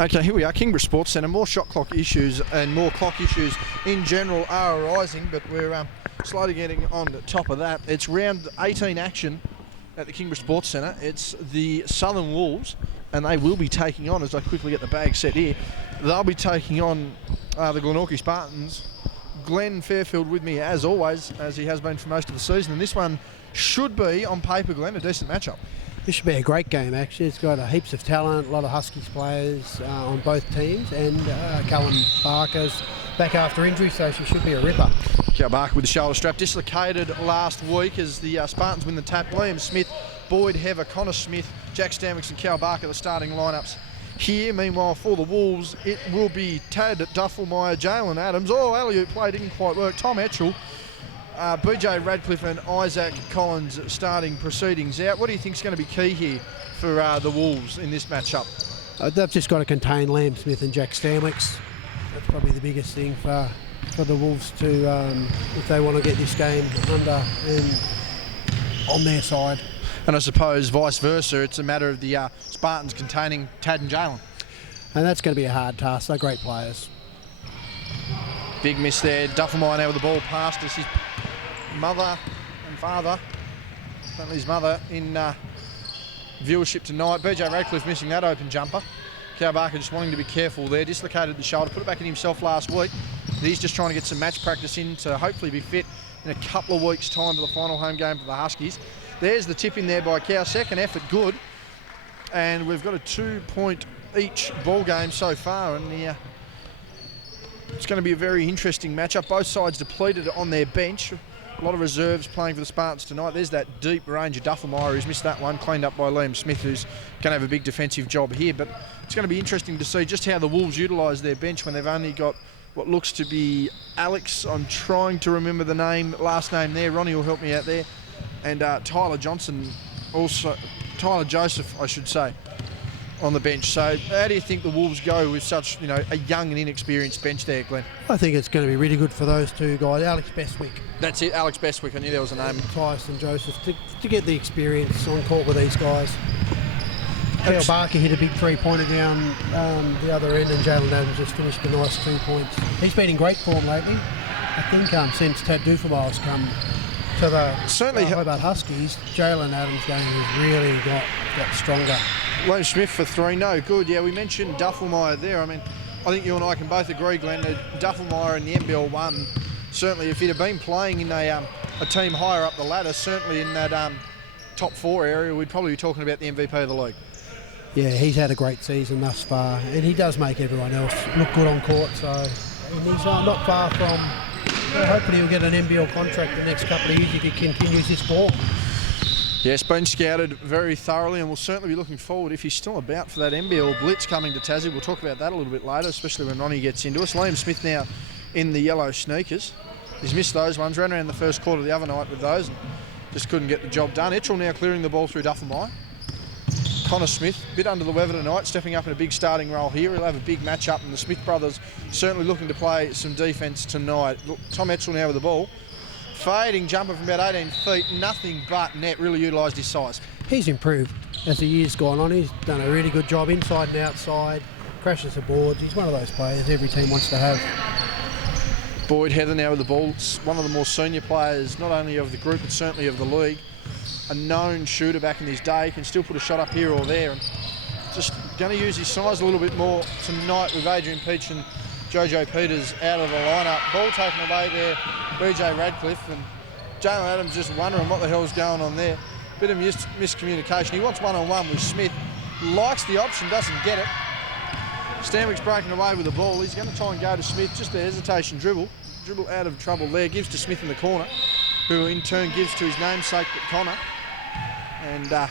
Okay, here we are, Kingborough Sports Centre. More shot clock issues and more clock issues in general are arising, but we're slowly getting on top of that. It's round 18 action at the Kingborough Sports Centre. It's the Southern Wolves, and they will be taking on, as I quickly get the bag set here, they'll be taking on the Glenorchy Spartans. Glenn Fairfield with me as always, as he has been for most of the season, and this one should be, on paper, Glenn, a decent matchup. This should be a great game, actually. It's got heaps of talent, a lot of Huskies players on both teams, and Cullen Barker's back after injury, so she should be a ripper. Cal Barker with the shoulder strap dislocated last week as the Spartans win the tap. Liam Smith, Boyd Hever, Connor Smith, Jack Stanwicks and Cal Barker, the starting lineups here. Meanwhile, for the Wolves, it will be Tad Duffelmeyer, Jalen Adams. Oh, alley-oop play didn't quite work. Tom Etchell, BJ Radcliffe and Isaac Collins starting proceedings out. What do you think is going to be key here for the Wolves in this matchup? They've just got to contain Liam Smith and Jack Stanwicks. That's probably the biggest thing for the Wolves to, if they want to get this game under and on their side. And I suppose vice versa, it's a matter of the Spartans containing Tad and Jalen. And that's going to be a hard task. They're great players. Big miss there. Duffelmeyer now with the ball past us. His mother and father, certainly his mother, in viewership tonight. BJ Radcliffe missing that open jumper. Cal Barker just wanting to be careful there. Dislocated the shoulder, put it back in himself last week. He's just trying to get some match practice in to hopefully be fit in a couple of weeks' time for the final home game for the Huskies. There's the tip in there by Cow. Second effort good. And we've got a 2-point each ball game so far. And it's going to be a very interesting matchup. Both sides depleted on their bench. A lot of reserves playing for the Spartans tonight. There's that deep range of Duffelmeyer who's missed that one, cleaned up by Liam Smith, who's going to have a big defensive job here. But it's going to be interesting to see just how the Wolves utilise their bench when they've only got what looks to be Alex. I'm trying to remember the last name there. Ronnie will help me out there. And Tyler Joseph, I should say, on the bench. So how do you think the Wolves go with such, a young and inexperienced bench there, Glenn? I think it's going to be really good for those two guys. Alex Bestwick. That's it, Alex Bestwick. I knew there was a name. Tyson Joseph to get the experience on court with these guys. Cal Barker hit a big three-pointer down the other end, and Jalen Adams just finished a nice 2 points. He's been in great form lately. I think since Tad Duffelmeyer's come to the Hobart Huskies, Jalen Adams' game has really got stronger. Liam Smith for three, no good. Yeah, we mentioned Duffelmeyer there. I mean, I think you and I can both agree, Glenn, that Duffelmeyer in the NBL 1, certainly if he'd have been playing in a team higher up the ladder, certainly in that top 4 area, we'd probably be talking about the MVP of the league. Yeah, he's had a great season thus far, and he does make everyone else look good on court, so and he's not far from, hopefully he'll get an NBL contract the next couple of years if he continues this ball. Yes, been scouted very thoroughly, and we'll certainly be looking forward, if he's still about, for that NBL blitz coming to Tassie. We'll talk about that a little bit later, especially when Ronnie gets into us. Liam Smith now in the yellow sneakers. He's missed those ones, ran around the first quarter the other night with those and just couldn't get the job done. Etchell now clearing the ball through Duffelmeyer. Connor Smith, a bit under the weather tonight, stepping up in a big starting role here. He'll have a big match-up, and the Smith brothers certainly looking to play some defence tonight. Look, Tom Etchell now with the ball. Fading jumper from about 18 feet, nothing but net, really utilised his size. He's improved as the year's gone on. He's done a really good job inside and outside, crashes the boards. He's one of those players every team wants to have. Boyd Heather now with the ball, one of the more senior players, not only of the group but certainly of the league. A known shooter back in his day, can still put a shot up here or there, and just going to use his size a little bit more tonight with Adrian Peach and Jojo Peters out of the lineup. Ball taken away there, BJ Radcliffe, and Jalen Adams just wondering what the hell's going on there. Bit of miscommunication. He wants one-on-one with Smith, likes the option, doesn't get it. Stanwick's breaking away with the ball. He's going to try and go to Smith, just a hesitation dribble out of trouble there, gives to Smith in the corner, who in turn gives to his namesake Connor. And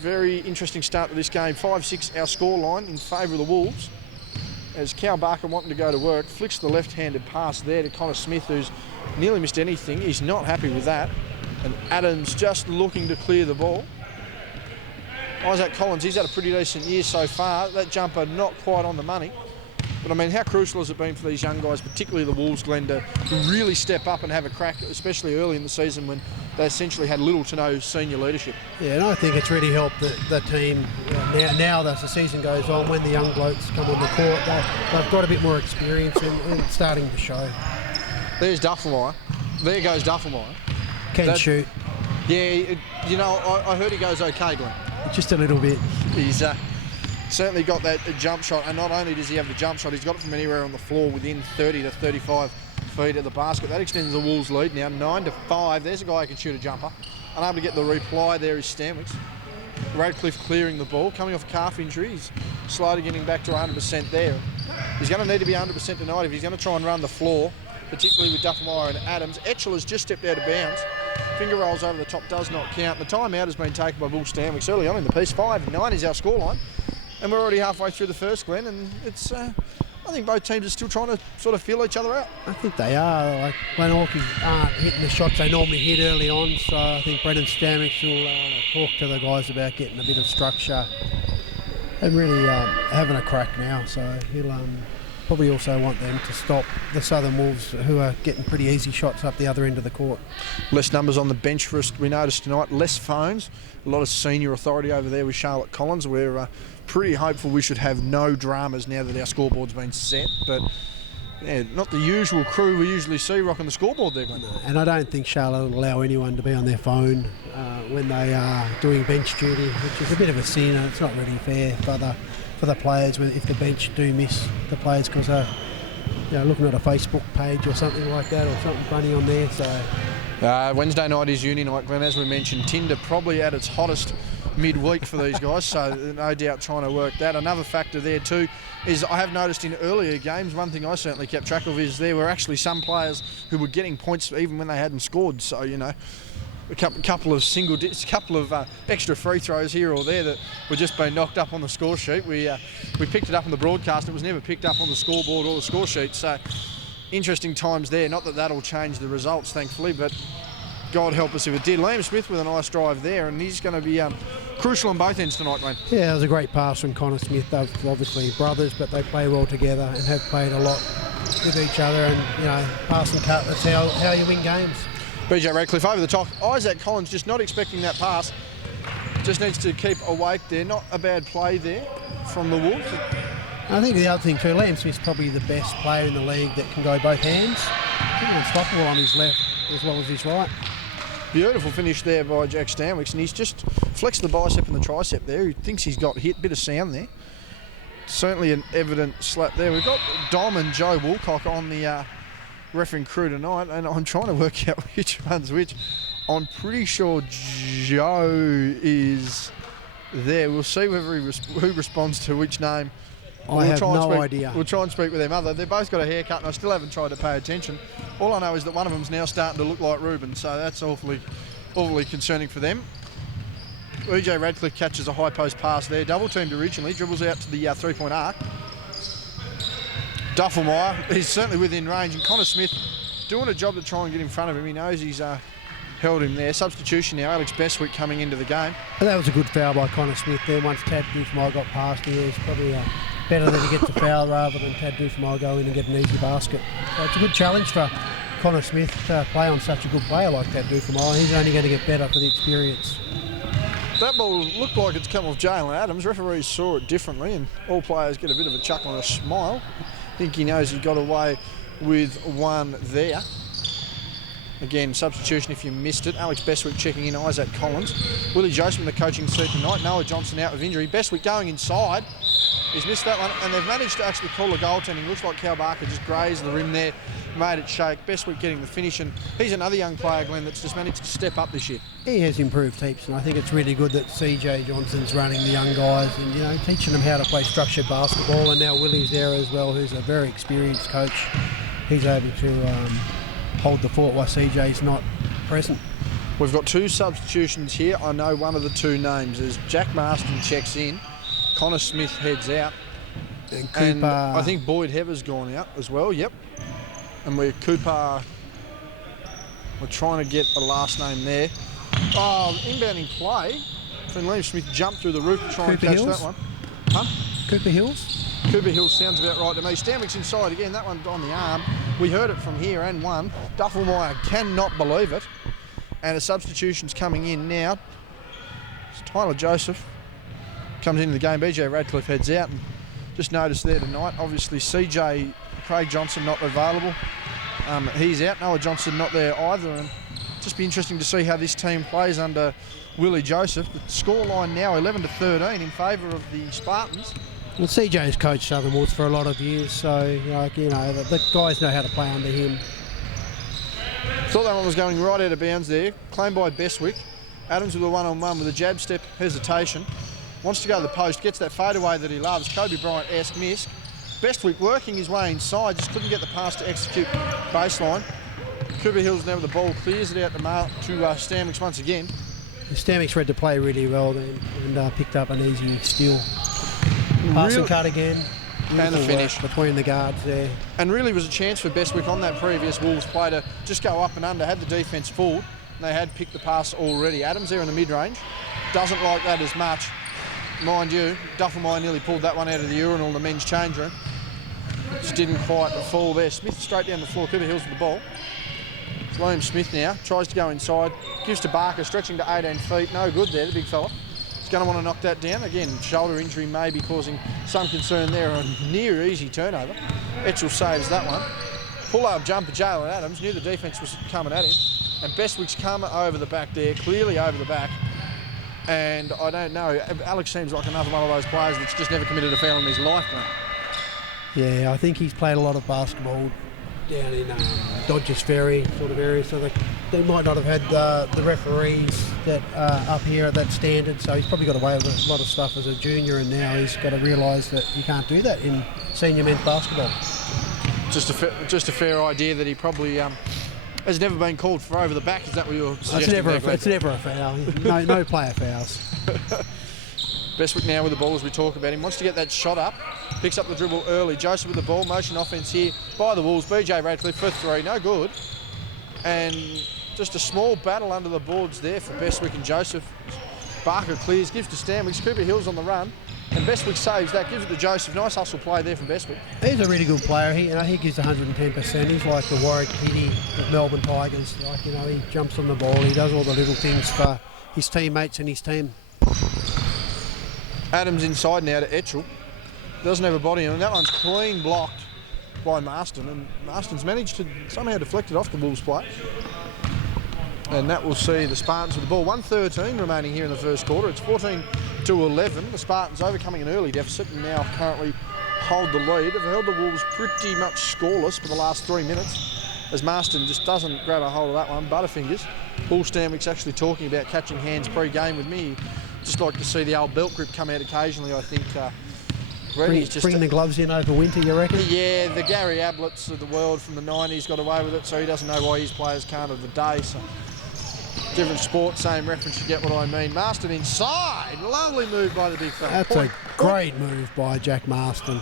very interesting start to this game. 5-6 our score line in favour of the Wolves, as Cal Barker wanting to go to work, flicks the left-handed pass there to Connor Smith, who's nearly missed anything. He's not happy with that. And Adams just looking to clear the ball. Isaac Collins, he's had a pretty decent year so far. That jumper not quite on the money. But I mean, how crucial has it been for these young guys, particularly the Wolves, Glenn, to really step up and have a crack, especially early in the season when they essentially had little to no senior leadership. Yeah, and I think it's really helped the team now as the season goes on, when the young blokes come on the court, they've got a bit more experience and it's starting to show. There's Duffelmeyer. There goes Duffelmeyer. Can shoot. Yeah, you know, I heard he goes okay, Glenn. Just a little bit. He's certainly got that jump shot, and not only does he have the jump shot, he's got it from anywhere on the floor within 30 to 35 feet of the basket. That extends the Wolves' lead now, 9-5. There's a guy who can shoot a jumper. Unable to get the reply there is Stanwicks. Radcliffe clearing the ball, coming off a calf injury. He's slowly getting back to 100% there. He's going to need to be 100% tonight if he's going to try and run the floor, particularly with Duffelmeyer and Adams. Etchell has just stepped out of bounds. Finger rolls over the top, does not count. The timeout has been taken by Will Stanwicks early on in the piece. 5-9 is our scoreline. And we're already halfway through the first, Glenn, and it's I think both teams are still trying to sort of feel each other out. I think they are. Like, Glenhawk aren't hitting the shots they normally hit early on, so I think Brendan Stanwicks will talk to the guys about getting a bit of structure and really having a crack now. So he'll probably also want them to stop the Southern Wolves, who are getting pretty easy shots up the other end of the court. Less numbers on the bench for us, we noticed tonight. Less phones. A lot of senior authority over there with Charlotte Collins. We're pretty hopeful we should have no dramas now that our scoreboard's been set. But yeah, not the usual crew we usually see rocking the scoreboard there, Glenn. And I don't think Charlotte will allow anyone to be on their phone when they are doing bench duty, which is a bit of a sin, and it's not really fair for the players if the bench do miss the players because they're looking at a Facebook page or something like that, or something funny on there. So Wednesday night is uni night, Glenn. As we mentioned, Tinder probably at its hottest midweek for these guys, so no doubt trying to work that. Another factor there too is I have noticed in earlier games, one thing I certainly kept track of is there were actually some players who were getting points even when they hadn't scored. So, you know, a couple of extra free throws here or there that were just being knocked up on the score sheet. We picked it up on the broadcast. It was never picked up on the scoreboard or the score sheet. So interesting times there. Not that that'll change the results, thankfully, but God help us if it did. Liam Smith with a nice drive there, and he's going to be crucial on both ends tonight, mate. Yeah, it was a great pass from Connor Smith. They're obviously brothers, but they play well together and have played a lot with each other. And, you know, pass and cut, that's how you win games. BJ Radcliffe over the top. Isaac Collins just not expecting that pass. Just needs to keep awake there. Not a bad play there from the Wolves. I think the other thing too, Liam Smith's probably the best player in the league that can go both hands. He's unstoppable on his left as well as his right. Beautiful finish there by Jack Stanwicks, and he's just flexed the bicep and the tricep there. He thinks he's got hit. Bit of sound there. Certainly an evident slap there. We've got Dom and Joe Woolcock on the refereeing crew tonight, and I'm trying to work out which one's which. I'm pretty sure Joe is there. We'll see whether who responds to which name. I have no idea. We'll try and speak with their mother. They've both got a haircut, and I still haven't tried to pay attention. All I know is that one of them's now starting to look like Ruben, so that's awfully concerning for them. EJ Radcliffe catches a high post pass there, double teamed originally, dribbles out to the three-point arc. Duffelmeyer, he's certainly within range, and Connor Smith doing a job to try and get in front of him. He knows he's held him there. Substitution now, Alex Bestwick coming into the game. And that was a good foul by Connor Smith there. Once Tad Duffelmeyer got past him, it's probably better that he gets a foul rather than Tad Duffelmeyer go in and get an easy basket. So it's a good challenge for Connor Smith to play on such a good player like Tad Duffelmeyer. He's only going to get better for the experience. That ball looked like it's come off Jalen Adams. Referees saw it differently, and all players get a bit of a chuckle and a smile. I think he knows he got away with one there. Again, substitution if you missed it. Alex Bestwick checking in, Isaac Collins. Willie Joseph in the coaching seat tonight. Noah Johnson out with injury. Bestwick going inside. He's missed that one, and they've managed to actually call the goaltending. Looks like Cal Barker just grazed the rim there, made it shake. Bestwick getting the finish, and he's another young player, Glenn, that's just managed to step up this year. He has improved heaps, and I think it's really good that CJ Johnson's running the young guys and, you know, teaching them how to play structured basketball. And now Willie's there as well, who's a very experienced coach. He's able to hold the fort while CJ's not present. We've got two substitutions here. I know one of the two names. As Jack Marston checks in, Connor Smith heads out, and Cooper, I think Boyd Hever's gone out as well. Yep, and we're trying to get a last name there. Oh, inbounding play. Liam Smith jumped through the roof to try and catch that one. Huh? Cooper Hills? Cooper Hills sounds about right to me. Stanwicks inside again. That one on the arm. We heard it from here and one. Duffelmeyer cannot believe it. And a substitution's coming in now. It's Tyler Joseph comes into the game. BJ Radcliffe heads out, and just noticed there tonight, obviously CJ Craig Johnson not available. He's out. Noah Johnson not there either, and just be interesting to see how this team plays under Willie Joseph. The scoreline now 11-13 in favour of the Spartans. Well, CJ's coached Southern Woods for a lot of years, so the guys know how to play under him. Thought that one was going right out of bounds there. Claimed by Bestwick. Adams with a one-on-one with a jab step hesitation. Wants to go to the post, gets that fadeaway that he loves. Kobe Bryant-esque miss. Bestwick working his way inside, just couldn't get the pass to execute baseline. Cooper Hills now with the ball, clears it out to Stamix once again. Stamix read the play really well then and picked up an easy steal. Pass and cut again. And the finish. Between the guards there. And really was a chance for Bestwick on that previous Wolves play to just go up and under, had the defence full. And they had picked the pass already. Adams there in the mid-range. Doesn't like that as much. Mind you, Duffelmeyer nearly pulled that one out of the urinal in the men's change room. Just didn't quite fall there. Smith straight down the floor. Cooper Hills with the ball. It's William Smith now. Tries to go inside. Gives to Barker, stretching to 18 feet. No good there, the big fella. He's going to want to knock that down. Again, shoulder injury may be causing some concern there. A near easy turnover. Etchell saves that one. Pull-up jumper, Jalen Adams. Knew the defence was coming at him. And Bestwick's come over the back there, clearly over the back. And I don't know, Alex seems like another one of those players that's just never committed a foul in his life, mate. Yeah, I think he's played a lot of basketball down in Dodgers Ferry sort of area, so they might not have had the referees that up here at that standard, so he's probably got away with a lot of stuff as a junior, and now he's got to realise that you can't do that in senior men's basketball. Just a fair idea that he probably has never been called for over the back. Is that what you're suggesting? It's never a foul. No player fouls. Bestwick now with the ball as we talk about him. Wants to get that shot up. Picks up the dribble early. Joseph with the ball. Motion offence here by the Wolves. BJ Radcliffe for three. No good. And just a small battle under the boards there for Bestwick and Joseph. Barker clears. Gives to Stanwicks. Cooper Hills on the run. And Bestwick saves that. Gives it to Joseph. Nice hustle play there from Bestwick. He's a really good player. He gives 110%. He's like the Warwick Hitty of Melbourne Tigers. He jumps on the ball. He does all the little things for his teammates and his team. Adams inside now to Etchell. Doesn't have a body on him. That one's clean blocked by Marston. And Marston's managed to somehow deflect it off the Wolves play. And that will see the Spartans with the ball. 1:13 remaining here in the first quarter. It's 14-11. The Spartans overcoming an early deficit and now currently hold the lead. Have held the Wolves pretty much scoreless for the last 3 minutes, as Marston just doesn't grab a hold of that one. Butterfingers. Paul Stanwick's actually talking about catching hands pre-game with me. Just like to see the old belt grip come out occasionally, I think. Bring the gloves in over winter, you reckon? Yeah, the Gary Abletts of the world from the 90s got away with it, so he doesn't know why his players can't of the day. So different sport, same reference, you get what I mean. Marston inside. Lovely move by the big fella. That's a great move by Jack Marston.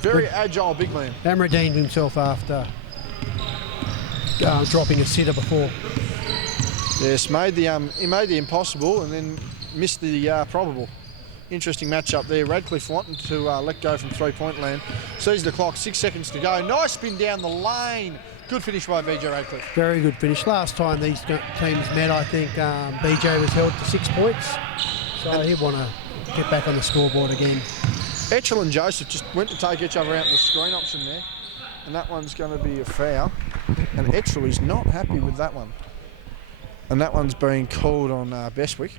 Very agile big man. And redeemed himself after dropping a sitter before. Yes, he made the impossible and then missed the probable. Interesting matchup there. Radcliffe wanting to let go from three-point land. Sees the clock, 6 seconds to go. Nice spin down the lane. Good finish by BJ Radcliffe. Very good finish. Last time these teams met, I think BJ was held to 6 points. So he'll want to get back on the scoreboard again. Etchell and Joseph just went to take each other out in the screen option there. And that one's going to be a foul. And Etchell is not happy with that one. And that one's being called on Bestwick.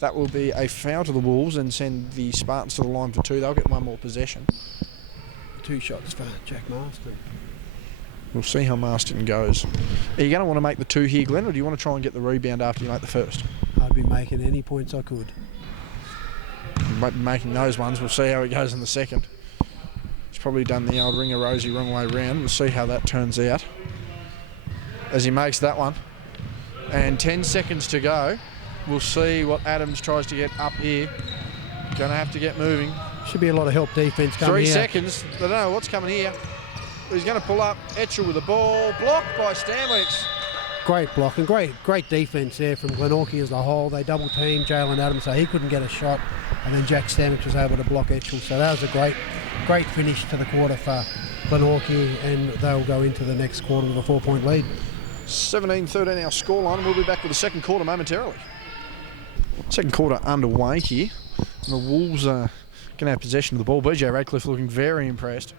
That will be a foul to the Wolves and send the Spartans to the line for two. They'll get one more possession. 2 shots for Jack Marston. We'll see how Marston goes. Are you going to want to make the 2 here, Glenn, or do you want to try and get the rebound after you make the first? I'd be making any points I could. Making those ones. We'll see how it goes in the second. He's probably done the old ringer Rosie wrong way round. We'll see how that turns out as he makes that one. And 10 seconds to go. We'll see what Adams tries to get up here. Going to have to get moving. Should be a lot of help defence coming 3 here. seconds. I don't know what's coming here. He's going to pull up. Etchell with the ball. Blocked by Stanwicks. Great block and great defence there from Glenorchy as a whole. They double teamed Jalen Adams so he couldn't get a shot, and then Jack Stanwicks was able to block Etchell. So that was a great finish to the quarter for Glenorchy, and they'll go into the next quarter with a 4-point lead. 17-13 our scoreline. We'll be back with the second quarter momentarily. Second quarter underway here. And the Wolves are going to have possession of the ball. BJ Radcliffe looking very impressed.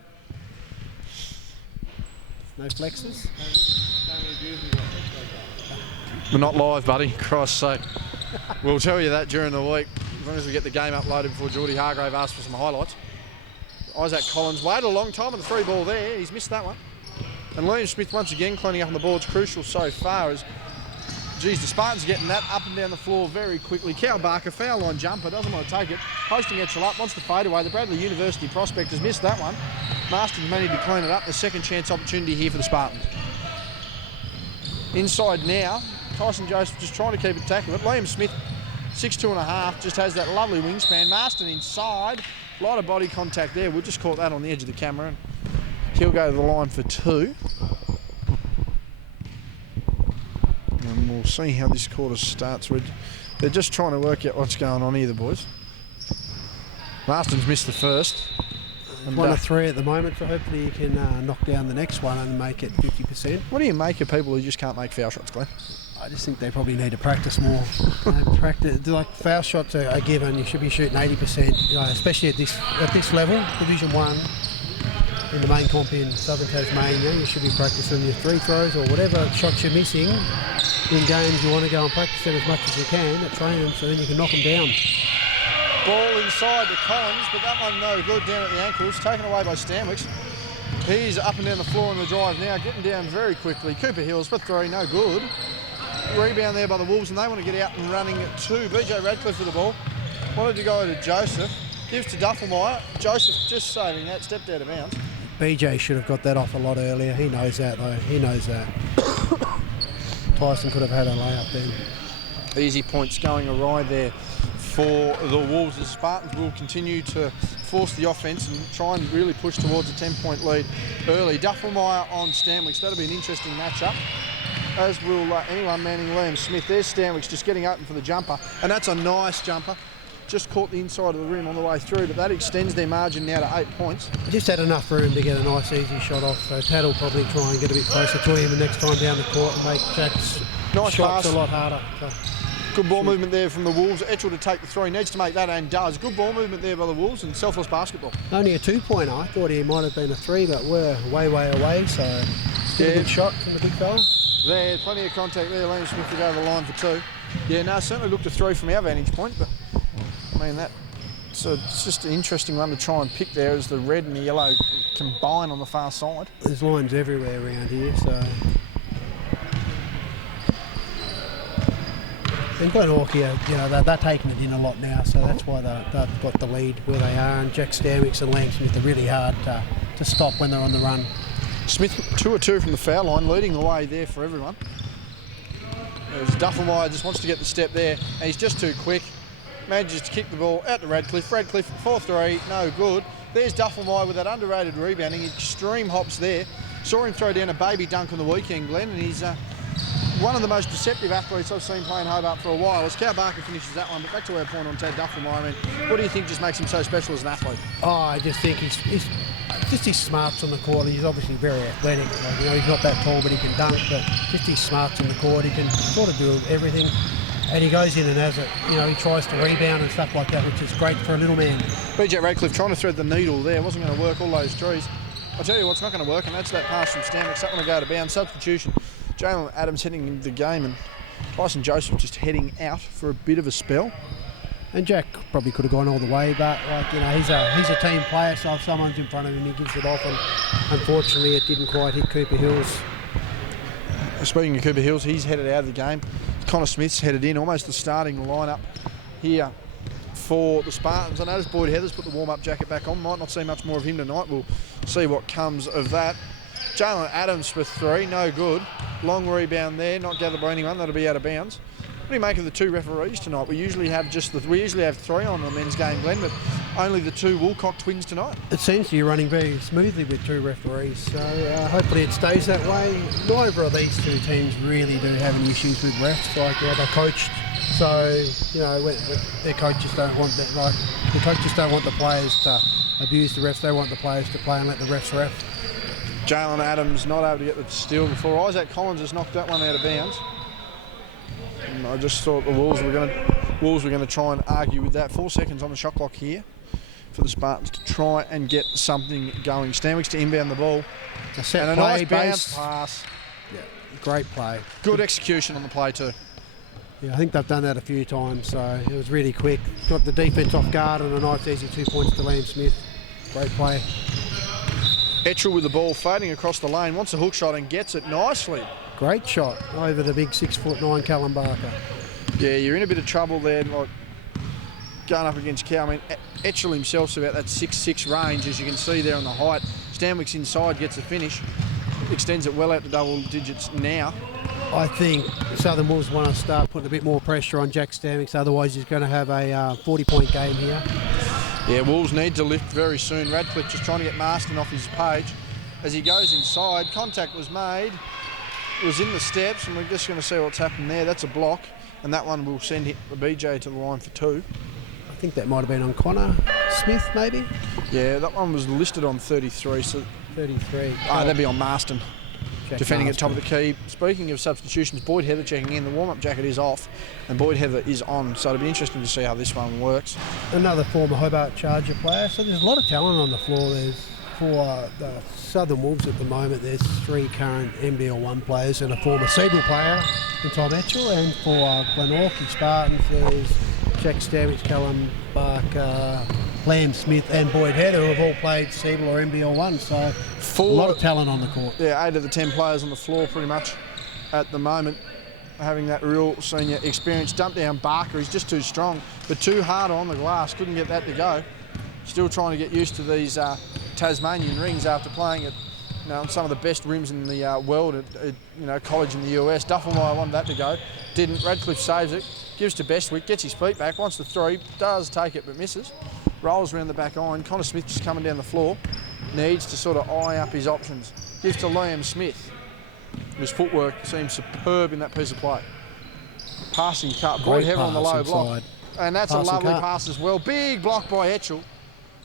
No flexes? We're not live, buddy. Christ's sake. We'll tell you that during the week, as long as we get the game uploaded before Geordie Hargrave asks for some highlights. Isaac Collins waited a long time on the 3 ball there. He's missed that one. And Liam Smith once again cleaning up on the boards. Crucial so far as, geez, the Spartans are getting that up and down the floor very quickly. Cal Barker, foul line jumper, doesn't want to take it. Posting Etchell up, wants to fade away. The Bradley University prospect has missed that one. Marston's managed to clean it up. The second chance opportunity here for the Spartans. Inside now, Tyson Joseph just trying to keep it tackle. But Liam Smith, 6'2.5", just has that lovely wingspan. Marston inside, a lot of body contact there. We'll just caught that on the edge of the camera. And he'll go to the line for 2. And we'll see how this quarter starts. They're just trying to work out what's going on here, the boys. Marston's missed the first. And 1 of 3 at the moment, so hopefully you can knock down the next one and make it 50%. What do you make of people who just can't make foul shots, Glenn? I just think they probably need to practice more. Practice, like foul shots are given. You should be shooting 80%, especially at this level, Division 1, in the main comp in Southern Tasmania. You should be practicing your 3 throws or whatever shots you're missing in games. You want to go and practice them as much as you can at training, so then you can knock them down. Ball inside to Collins, but that one no good down at the ankles. Taken away by Stanwicks. He's up and down the floor in the drive now, getting down very quickly. Cooper Hills for 3, no good. Rebound there by the Wolves, and they want to get out and running at 2. BJ Radcliffe with the ball. Wanted to go to Joseph. Gives to Duffelmeyer. Joseph just saving that, stepped out of bounds. BJ should have got that off a lot earlier. He knows that, though. He knows that. Tyson could have had a layup then. Easy points going awry there for the Wolves. The Spartans will continue to force the offence and try and really push towards a 10-point lead early. Duffelmeyer on Stanwicks. That'll be an interesting matchup, as will anyone manning Liam Smith. There's Stanwicks just getting open for the jumper, and that's a nice jumper. Just caught the inside of the rim on the way through, but that extends their margin now to 8 points. Just had enough room to get a nice easy shot off, so Tad will probably try and get a bit closer to him the next time down the court and make Jack's shots pass. a lot harder. So. Good ball movement there from the Wolves. Etchell to take the 3, needs to make that and does. Good ball movement there by the Wolves and selfless basketball. Only a 2-pointer. I thought he might have been a 3, but we're way away, so still a good shot from the big fella. There, plenty of contact there. Liam Smith to go to the line for 2. Yeah, no, certainly looked a 3 from our vantage point, but I mean, it's just an interesting one to try and pick there as the red and the yellow combine on the far side. There's lines everywhere around here, so. And Glenhawk, they're taking it in a lot now, so that's why they've got the lead where they are. And Jack Stanwicks and Liam Smith are really hard to stop when they're on the run. Smith 2 or 2 from the foul line, leading the way there for everyone. As Duffelmeyer just wants to get the step there, and he's just too quick. Manages to kick the ball out to Radcliffe. Radcliffe 4-3, no good. There's Duffelmeyer with that underrated rebounding. Extreme hops there. Saw him throw down a baby dunk on the weekend, Glenn, and he's one of the most deceptive athletes I've seen playing Hobart for a while. As Cal Barker finishes that one, but back to our point on Tad Duffelmeyer, I mean, what do you think just makes him so special as an athlete? Oh, I just think he's just his smarts on the court. He's obviously very athletic. He's not that tall, but he can dunk, but just his smarts on the court. He can sort of do everything. And he goes in and has it, he tries to rebound and stuff like that, which is great for a little man. BJ Radcliffe trying to thread the needle there. Wasn't going to work all those trees. I'll tell you what's not going to work, and that's that pass from Stanwicks. That one to go to bounds. Substitution. Jalen Adams heading into the game, and Tyson Joseph just heading out for a bit of a spell. And Jack probably could have gone all the way, but he's a team player, so if someone's in front of him, he gives it off, and unfortunately it didn't quite hit Cooper Hills. Speaking of Cooper Hills, he's headed out of the game. Connor Smith's headed in, almost the starting lineup here for the Spartans. I noticed Boyd Heathers put the warm-up jacket back on. Might not see much more of him tonight. We'll see what comes of that. Jalen Adams for 3, no good. Long rebound there, not gathered by anyone. That'll be out of bounds. What do you make of the 2 referees tonight? We usually have 3 on the men's game, Glenn, but only the 2 Woolcock twins tonight. It seems to be running very smoothly with 2 referees, so hopefully it stays that way. Neither of these 2 teams really do have any issues with refs. They're coached, so their coaches don't want that. The coaches don't want the players to abuse the refs. They want the players to play and let the refs ref. Jalen Adams not able to get the steal before. Isaac Collins has knocked that one out of bounds. And I just thought the Wolves were going to try and argue with that. 4 seconds on the shot clock here for the Spartans to try and get something going. Stanwicks to inbound the ball. And a nice bounce pass. Yeah, great play. Good execution on the play too. Yeah, I think they've done that a few times, so it was really quick. Got the defence off guard and a nice easy 2 points to Liam Smith. Great play. Etchell with the ball fading across the lane, wants a hook shot and gets it nicely. Great shot over the big 6'9" Callum Barker. Yeah, you're in a bit of trouble there, like going up against Cow. I mean, Etchell himself's about that 6'6" range, as you can see there on the height. Stanwicks inside gets the finish, extends it well out to double digits now. I think Southern Wolves want to start putting a bit more pressure on Jack Stanwicks, otherwise he's going to have a 40-point game here. Yeah, Wolves need to lift very soon. Radcliffe just trying to get Marston off his page. As he goes inside, contact was made. It was in the steps, and we're just going to see what's happened there. That's a block, and that one will send the BJ to the line for 2. I think that might have been on Connor Smith, maybe? Yeah, that one was listed on 33. So 33. that'd be on Marston. Jack Defending Marston. at top of the key. Speaking of substitutions, Boyd Heather checking in. The warm-up jacket is off, and Boyd Heather is on. So it'll be interesting to see how this one works. Another former Hobart Charger player. So there's a lot of talent on the floor. There's for the Southern Wolves at the moment, there's 3 current NBL1 players and a former Siebel player in Tom Etchell. And for Glenorchy Spartans, there's Jack Stanwicks, Callum Barker, Liam Smith and Boyd Heather, who have all played Siebel or NBL1. So a lot of talent on the court. Yeah, 8 of the 10 players on the floor pretty much at the moment having that real senior experience. Dump down Barker, he's just too strong, but too hard on the glass, couldn't get that to go. Still trying to get used to these Tasmanian rings after playing at on some of the best rims in the world at college in the US. Duffelmeyer wanted that to go, didn't. Radcliffe saves it, gives to Bestwick, gets his feet back, wants the 3, does take it but misses. Rolls around the back iron. Connor Smith just coming down the floor, needs to sort of eye up his options. Gives to Liam Smith. His footwork seems superb in that piece of play. Passing cut, Boyd Heather on the low block. And that's a lovely pass as well. Big block by Etchell.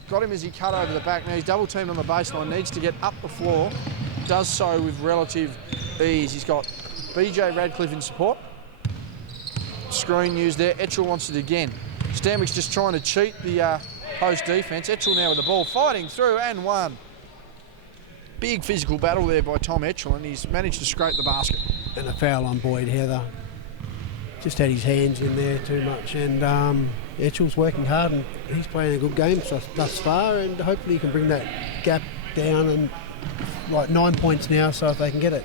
Got him as he cut over the back. Now he's double teamed on the baseline, needs to get up the floor. Does so with relative ease. He's got BJ Radcliffe in support. Screen used there. Etchell wants it again. Stanwicks just trying to cheat the post defence. Etchell now with the ball, fighting through and won. Big physical battle there by Tom Etchell, and he's managed to scrape the basket. And a foul on Boyd Heather. Just had his hands in there too much, and Etchell's working hard and he's playing a good game thus far, and hopefully he can bring that gap down, and like 9 points now, so if they can get it,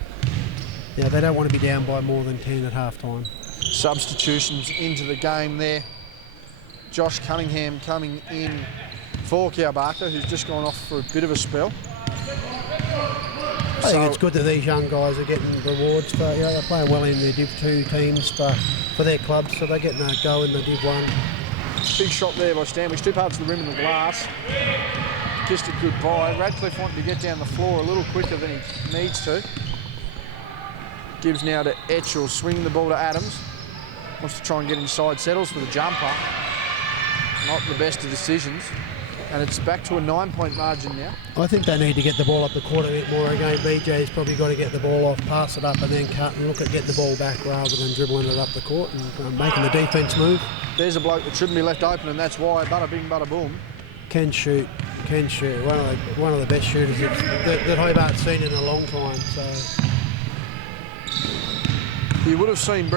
they don't want to be down by more than 10 at half time. Substitutions into the game there. Josh Cunningham coming in for Cow Barker, who's just gone off for a bit of a spell. I think it's good that these young guys are getting rewards for, they're playing well in their Div 2 teams for their clubs, so they're getting a go in the Div 1. Big shot there by Stanwicks, 2 parts of the rim and the glass. Kissed it goodbye. Radcliffe wanting to get down the floor a little quicker than he needs to. Gives now to Etchell, swinging the ball to Adams. Wants to try and get inside, settles for the jumper. Not the best of decisions. And it's back to a 9-point margin now. I think they need to get the ball up the court a bit more again. BJ's probably got to get the ball off, pass it up and then cut and look at getting the ball back rather than dribbling it up the court and making the defence move. There's a bloke that shouldn't be left open, and that's why. Bada bing, bada boom. Can shoot. One of the best shooters that Hobart's seen in a long time. So you would have seen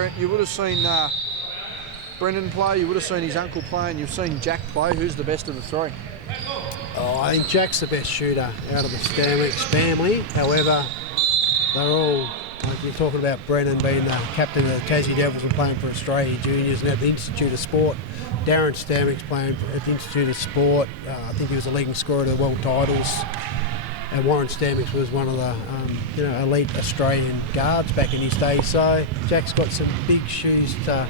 Brendan play, you would have seen his uncle play, and you've seen Jack play. Who's the best of the 3? Oh, I think Jack's the best shooter out of the Stanwicks family. However, they're all, like you're talking about Brennan being the captain of the Tassie Devils and playing for Australia Juniors and at the Institute of Sport. Darren Stanwicks playing at the Institute of Sport. I think he was a leading scorer to the world titles. And Warren Stanwicks was one of the elite Australian guards back in his day. So Jack's got some big shoes to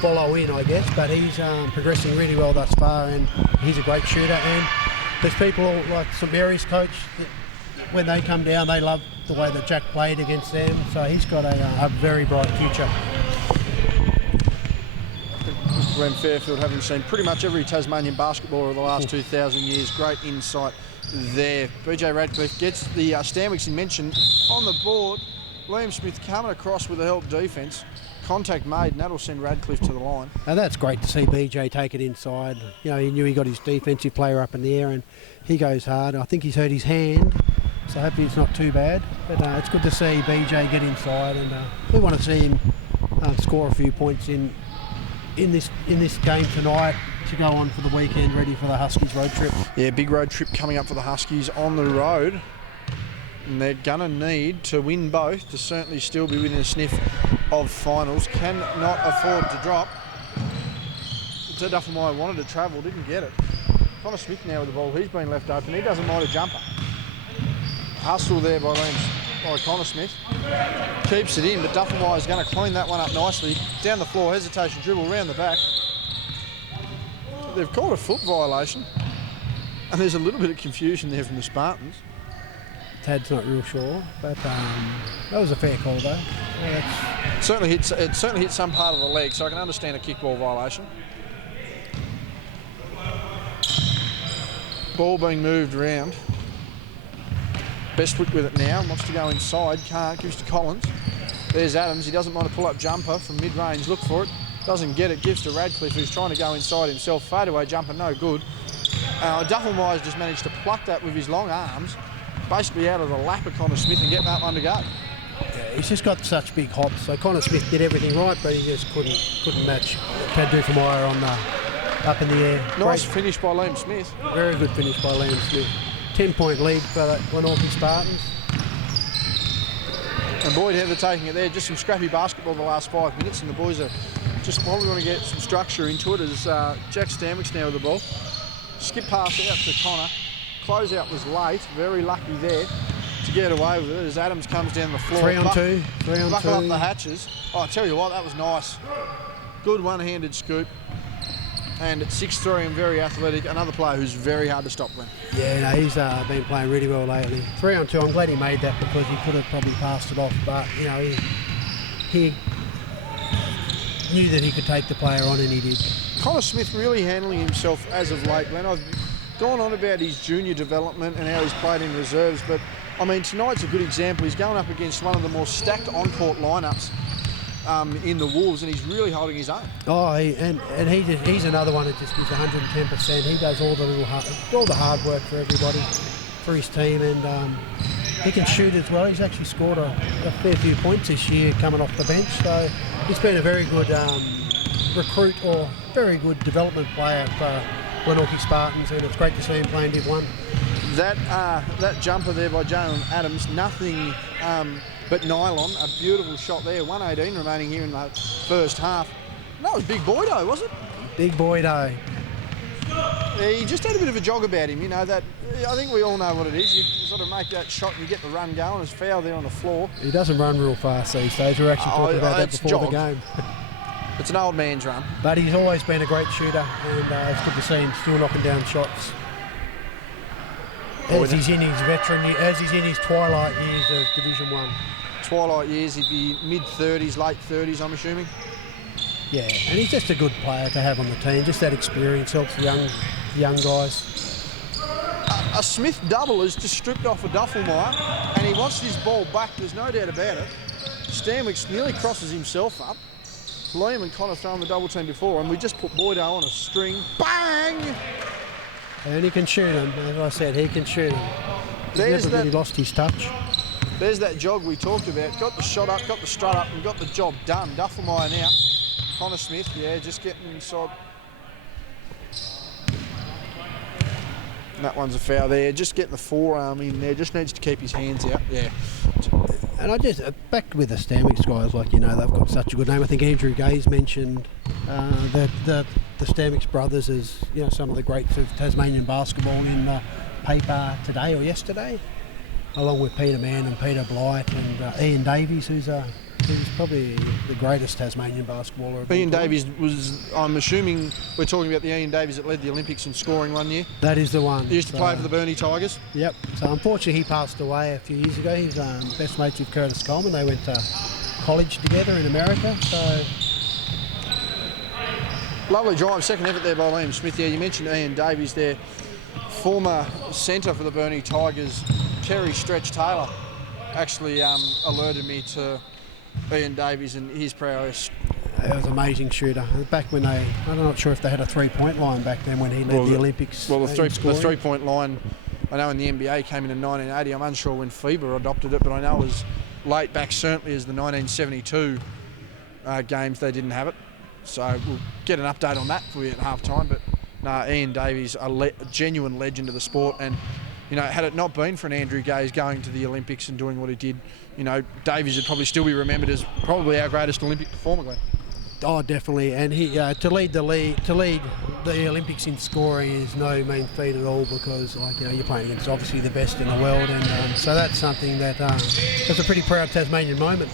follow in, I guess, but he's progressing really well thus far, and he's a great shooter. And there's people like St Mary's coach that when they come down, they love the way that Jack played against them. So he's got a very bright future. Glenn Fairfield, having seen pretty much every Tasmanian basketballer of the last 2,000 years. Great insight there. BJ Radcliffe gets the Stanwicks he mentioned on the board. Liam Smith coming across with the help defence. Contact made, and that'll send Radcliffe to the line. Now that's great to see BJ take it inside. You know, he knew he got his defensive player up in the air, and he goes hard. I think he's hurt his hand, so hopefully it's not too bad. But it's good to see BJ get inside, and we want to see him score a few points in this game tonight to go on for the weekend, ready for the Huskies road trip. Yeah, big road trip coming up for the Huskies on the road. And they're going to need to win both to certainly still be within a sniff of finals. Cannot afford to drop. Duffamire wanted to travel, didn't get it. Connor Smith now with the ball. He's been left open. He doesn't mind a jumper. Hustle there by Connor Smith. Keeps it in, but Duffamire is going to clean that one up nicely. Down the floor, hesitation, dribble round the back. They've called a foot violation. And there's a little bit of confusion there from the Spartans. Tad's not real sure, but that was a fair call though. Yeah, it certainly hit some part of the leg, so I can understand a kickball violation. Ball being moved around. Bestwick with it now, wants to go inside, can't, gives to Collins. There's Adams, he doesn't mind a pull-up jumper from mid-range, look for it, doesn't get it, gives to Radcliffe, who's trying to go inside himself. Fadeaway jumper, no good. Duffamire just managed to pluck that with his long arms, basically out of the lap of Connor Smith and get that one to go. Yeah, he's just got such big hops. So Connor Smith did everything right, but he just couldn't match Tad Duffamire on the up in the air. Nice finish by Liam Smith. Very good finish by Liam Smith. 10-point lead for the Glenorchy Spartans. And Boyd Heather taking it there. Just some scrappy basketball the last 5 minutes, and the boys are just probably going to get some structure into it as Jack Stanwicks now with the ball. Skip pass out to Connor. Closeout was late, very lucky there to get away with it as Adams comes down the floor. 3 on 2. Buckle up the hatches. Oh, I tell you what, that was nice. Good one-handed scoop. And at 6'3" and very athletic, another player who's very hard to stop, Glenn. Yeah, no, he's been playing really well lately. 3 on 2, I'm glad he made that because he could have probably passed it off, but, you know, he knew that he could take the player on and he did. Connor Smith really handling himself as of late, Glenn. I've gone on about his junior development and how he's played in reserves, but I mean tonight's a good example. He's going up against one of the more stacked on-court lineups in the Wolves, and he's really holding his own. Oh, he's another one that just gives 110%. He does all the hard work for everybody, for his team, and he can shoot as well. He's actually scored a fair few points this year coming off the bench, so he's been a very good recruit or very good development player for Glenorchy Spartans, and it's great to see him playing Div 1. That jumper there by Jalen Adams, nothing but nylon. A beautiful shot there. 1:18 remaining here in the first half. That was Big Boydo, was it? Big Boydo. Yeah, he just had a bit of a jog about him, you know. That I think we all know what it is. You sort of make that shot and you get the run going. There's foul there on the floor. He doesn't run real fast these days. We're actually talking about that before the game. It's an old man's run. But he's always been a great shooter, and it's good to see him still knocking down shots. As he's in his twilight years of Division 1. Twilight years, he'd be mid-30s, late 30s, I'm assuming. Yeah, and he's just a good player to have on the team. Just that experience helps the young guys. A Smith double is just stripped off a Duffamire, and he wants his ball back, there's no doubt about it. Stanwicks nearly crosses himself up. Liam and Connor throwing the double team before, and we just put Boydo on a string. Bang! And he can shoot him, as I said, he can shoot him. He's never really lost his touch. There's that jog we talked about. Got the shot up, got the strut up, and got the job done. Duffamire now. Connor Smith, yeah, just getting inside. And that one's a foul there. Just getting the forearm in there. Just needs to keep his hands out. Yeah. And I just back with the Stanwicks guys, like, you know, they've got such a good name. I think Andrew Gaze mentioned that the Stanwicks brothers as, you know, some of the greats of Tasmanian basketball in the paper today or yesterday, along with Peter Mann and Peter Blight and Ian Davies, who's probably the greatest Tasmanian basketballer. Ian Davies was, I'm assuming we're talking about the Ian Davies that led the Olympics in scoring one year. That is the one. He used to play for the Burnie Tigers. Yep. So unfortunately he passed away a few years ago. He's best mates with Curtis Coleman. They went to college together in America. So Lovely drive, second effort there by Liam Smith. Yeah, you mentioned Ian Davies there. Former centre for the Burnie Tigers, Terry Stretch Taylor, actually alerted me to Ian Davies and his prowess. It was an amazing shooter. Back when I'm not sure if they had a three-point line back then when he led the Olympics. Well, the three-point line, I know in the NBA came in 1980. I'm unsure when FIBA adopted it, but I know it was late back, certainly as the 1972 games, they didn't have it. So we'll get an update on that for you at half-time. But no, Ian Davies, a genuine legend of the sport. And, you know, had it not been for an Andrew Gaze going to the Olympics and doing what he did, you know, Davies would probably still be remembered as probably our greatest Olympic performer, Glenn. Oh, definitely. And he to lead the Olympics in scoring is no mean feat at all, because, like, you know, you're playing against obviously the best in the world, and so that's something that that's a pretty proud Tasmanian moment.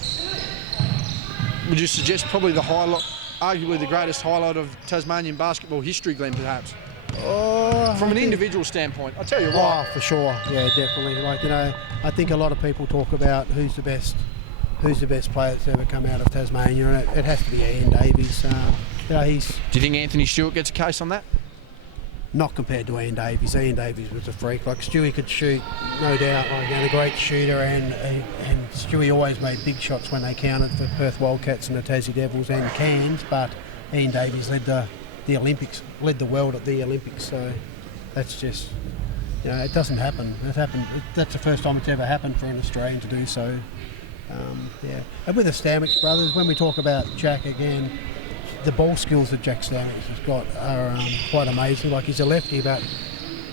Would you suggest probably the highlight, arguably the greatest highlight of Tasmanian basketball history, Glenn, perhaps? From an individual standpoint, I'll tell you what. Oh, for sure. Yeah, definitely. Like, you know, I think a lot of people talk about who's the best player that's ever come out of Tasmania, and it has to be Ian Davies. You know, he's. Do you think Anthony Stewart gets a case on that? Not compared to Ian Davies. Ian Davies was a freak. Like, Stewie could shoot, no doubt. Like, you know, a great shooter, and Stewie always made big shots when they counted for Perth Wildcats and the Tassie Devils and Cairns. But Ian Davies led the Olympics, led the world at the Olympics. So that's just, you know, it doesn't happen. That's the first time it's ever happened for an Australian to do so. Yeah, and with the Stamets brothers, when we talk about Jack again, the ball skills that Jack Stamets has got are quite amazing. Like, he's a lefty, but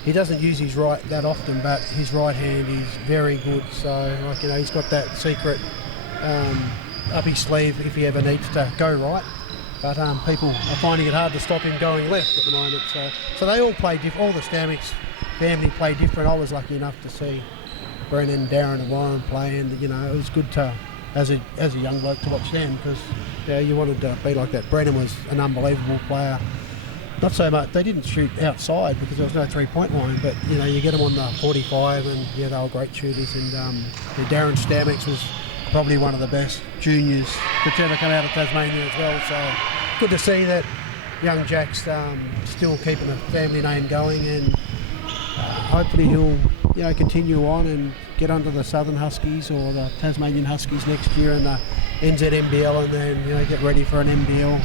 he doesn't use his right that often, but his right hand is very good. So, like, you know, he's got that secret up his sleeve if he ever needs to go right. But people are finding it hard to stop him going left at the moment. So they all play different. All the Stamets family play different. I was lucky enough to see Brennan, Darren and Warren play, and, you know, it was good to, as a young bloke, to watch them, because, yeah, you wanted to be like that. Brennan was an unbelievable player. Not so much, they didn't shoot outside because there was no three-point line, but, you know, you get them on the 45, and, yeah, they were great shooters. And Darren Stamets was probably one of the best juniors that's ever come out of Tasmania as well. So good to see that young Jack's still keeping the family name going, and hopefully he'll, you know, continue on and get under the Southern Huskies or the Tasmanian Huskies next year in the NZNBL, and then, you know, get ready for an NBL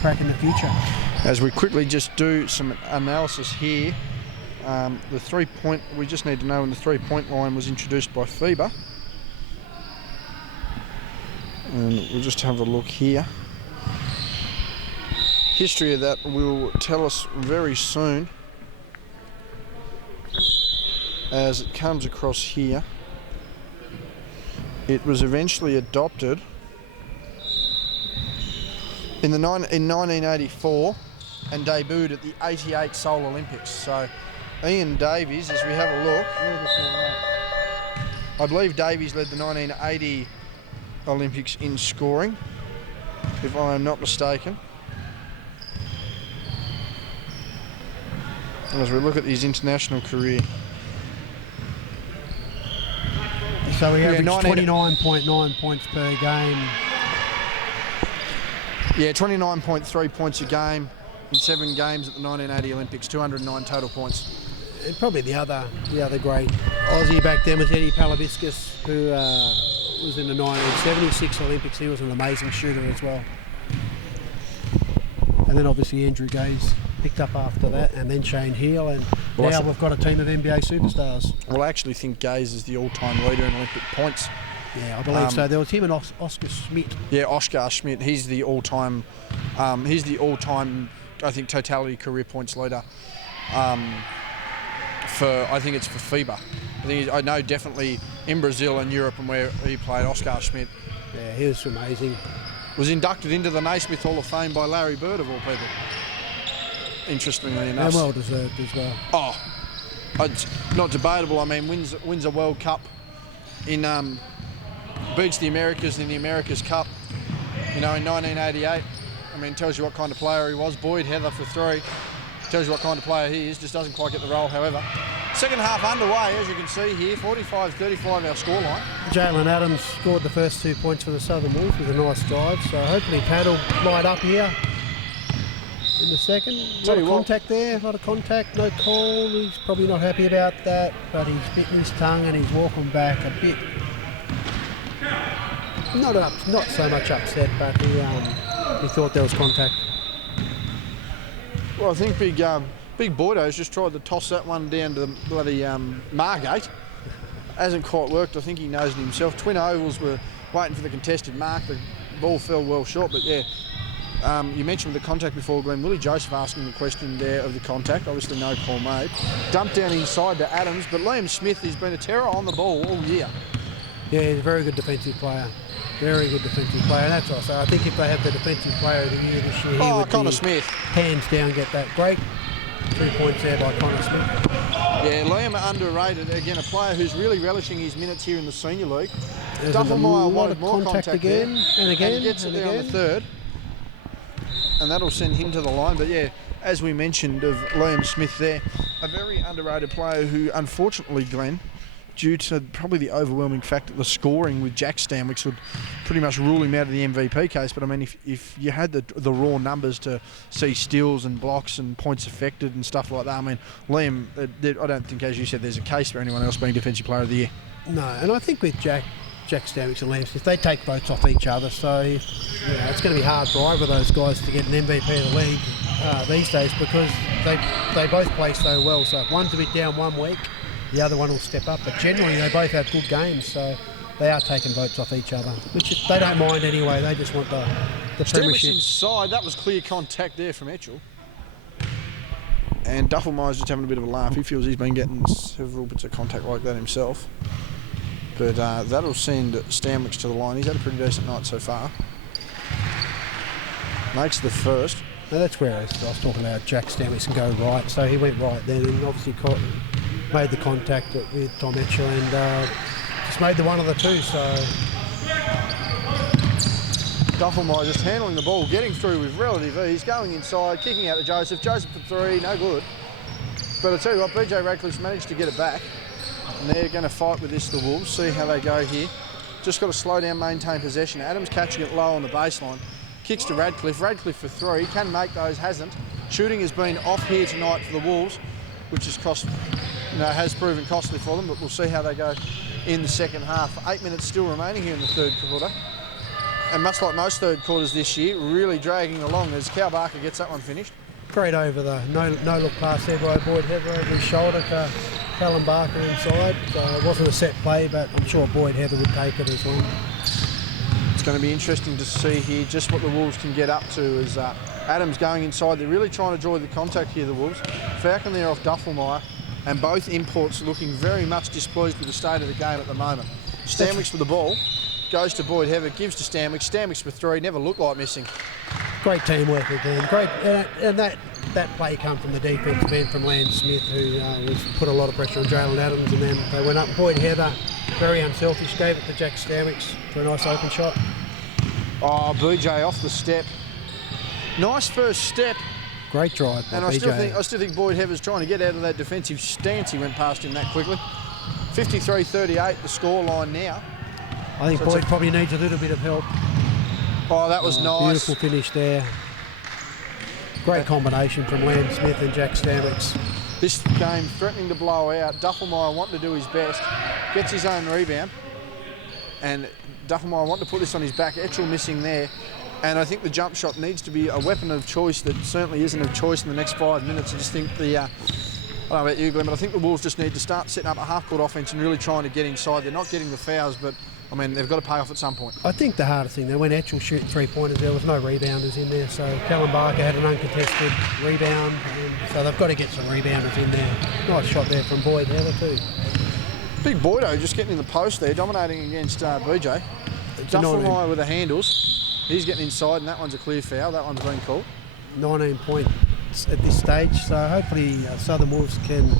crack in the future. As we quickly just do some analysis here, the 3-point, we just need to know when the 3-point line was introduced by FIBA. And we'll just have a look here. History of that will tell us very soon, as it comes across here. It was eventually adopted in 1984 and debuted at the 88 Seoul Olympics. So Ian Davies, as we have a look, I believe Davies led the 1980 Olympics in scoring, if I am not mistaken. As we look at his international career. So he averaged 29.9 points per game. Yeah, 29.3 points a game in 7 games at the 1980 Olympics, 209 total points. And probably the other great Aussie back then was Eddie Palabiscus, who was in the 1976 Olympics. He was an amazing shooter as well. And then obviously Andrew Gaze picked up after that, and then Shane Heal, and now we've got a team of NBA superstars. Well, I actually think Gaze is the all-time leader in Olympic points. Yeah, I believe so. There was him and Oscar Schmidt. Yeah, Oscar Schmidt. He's the all-time, I think, totality career points leader. I think it's for FIBA. I know definitely in Brazil and Europe and where he played, Oscar Schmidt. Yeah, he was amazing. Was inducted into the Naismith Hall of Fame by Larry Bird, of all people. Interestingly enough. And well deserved as well. Oh, it's not debatable. I mean, wins a World Cup in beats the Americas in the Americas Cup, you know, in 1988. I mean, tells you what kind of player he was. Boyd Heather for 3. Tells you what kind of player he is. Just doesn't quite get the role, however. Second half underway, as you can see here, 45-35 our scoreline. Jalen Adams scored the first 2 points for the Southern Wolves with a nice drive, so hopefully Pat will light up here. in the second. A Tell lot of you what. contact there, a lot of contact, no call. He's probably not happy about that, but he's bitten his tongue and he's walking back a bit. Not so much upset, but he thought there was contact. Well, I think Big Boydo's just tried to toss that one down to the bloody Margate. Hasn't quite worked. I think he knows it himself. Twin ovals were waiting for the contested mark. The ball fell well short, but yeah. You mentioned the contact before, Glenn. Willie Joseph asking the question there of the contact. Obviously no call made. Dumped down inside to Adams, but Liam Smith has been a terror on the ball all year. Yeah, he's a very good defensive player. Very good defensive player. And that's what I say. I think if they have the defensive player of the year this year, he would Connor be Smith. Hands down get that. Great 3 points there by Connor Smith. Yeah, Liam underrated. Again, a player who's really relishing his minutes here in the Senior League. There's a Duffelmeyer lot wanted of more contact again there, and again. And he gets it there on the third. And that'll send him to the line. But yeah, as we mentioned of Liam Smith there, a very underrated player who, unfortunately, Glenn, due to probably the overwhelming fact that the scoring with Jack Stanwicks would pretty much rule him out of the MVP case. But I mean, if you had the raw numbers to see steals and blocks and points affected and stuff like that, I mean, Liam, I don't think, as you said, there's a case for anyone else being Defensive Player of the Year. No, and I think with Jack Stanwicks and Liam Smith, they take votes off each other, so it's going to be hard for either of those guys to get an MVP of the league these days, because they both play so well. So if one's a bit down one week, the other one will step up. But generally, they both have good games, so they are taking votes off each other, which they don't mind anyway. They just want the premiership. Inside, that was clear contact there from Etchell. And Duffelmeyer's just having a bit of a laugh. He feels he's been getting several bits of contact like that himself. But that'll send Stanwicks to the line. He's had a pretty decent night so far. Makes the first. Now that's where I was talking about Jack Stanwicks can go right. So he went right then and obviously made the contact with Tom Etchell and just made the one of the two. So Duffelmeyer just handling the ball, getting through with relative ease, going inside, kicking out to Joseph. Joseph for three, no good. But I tell you what, BJ Radcliffe's managed to get it back. And they're going to fight with this, the Wolves, see how they go here. Just got to slow down, maintain possession. Adams catching it low on the baseline. Kicks to Radcliffe. Radcliffe for three. Can make those, hasn't. Shooting has been off here tonight for the Wolves, which has proven costly for them, but we'll see how they go in the second half. 8 minutes still remaining here in the third quarter. And much like most third quarters this year, really dragging along as Cal Barker gets that one finished. Great over the no-look pass there by Boyd Heather over his shoulder to Callum Barker inside. So it wasn't a set play, but I'm sure Boyd Heather would take it as well. It's going to be interesting to see here just what the Wolves can get up to as Adams going inside. They're really trying to draw the contact here, the Wolves. Falcon there off Duffelmeyer, and both imports looking very much displeased with the state of the game at the moment. Stanwicks with the ball, goes to Boyd Heather, gives to Stanwicks. Stanwicks for three, never looked like missing. Great teamwork again. Great, and that play come from the defensive end from Lance Smith, who put a lot of pressure on Jalen Adams, and then they went up. Boyd Heather, very unselfish, gave it to Jack Stanwicks for a nice open shot. Oh, BJ off the step. Nice first step. Great drive by and BJ. I still think Boyd Heather's trying to get out of that defensive stance. He went past him that quickly. 53-38, the scoreline now. I think Boyd probably needs a little bit of help. Oh, that was nice. Beautiful finish there. Great combination from Lance Smith and Jack Stanwicks. This game threatening to blow out. Duffelmeyer wanting to do his best. Gets his own rebound. And Duffelmeyer wanting to put this on his back. Etchell missing there. And I think the jump shot needs to be a weapon of choice that certainly isn't of choice in the next 5 minutes. I just think I don't know about you, Glenn, but I think the Wolves just need to start setting up a half-court offence and really trying to get inside. They're not getting the fouls, but I mean, they've got to pay off at some point. I think the hardest thing, when Etchell shooting three-pointers, there was no rebounders in there, so Callum Barker had an uncontested rebound, and so they've got to get some rebounders in there. Nice shot there from Boyd Heather too. Big Boydo just getting in the post there, dominating against BJ. Duffelmeyer with the handles. He's getting inside, and that one's a clear foul. That one's been called. 19 points at this stage, so hopefully Southern Wolves can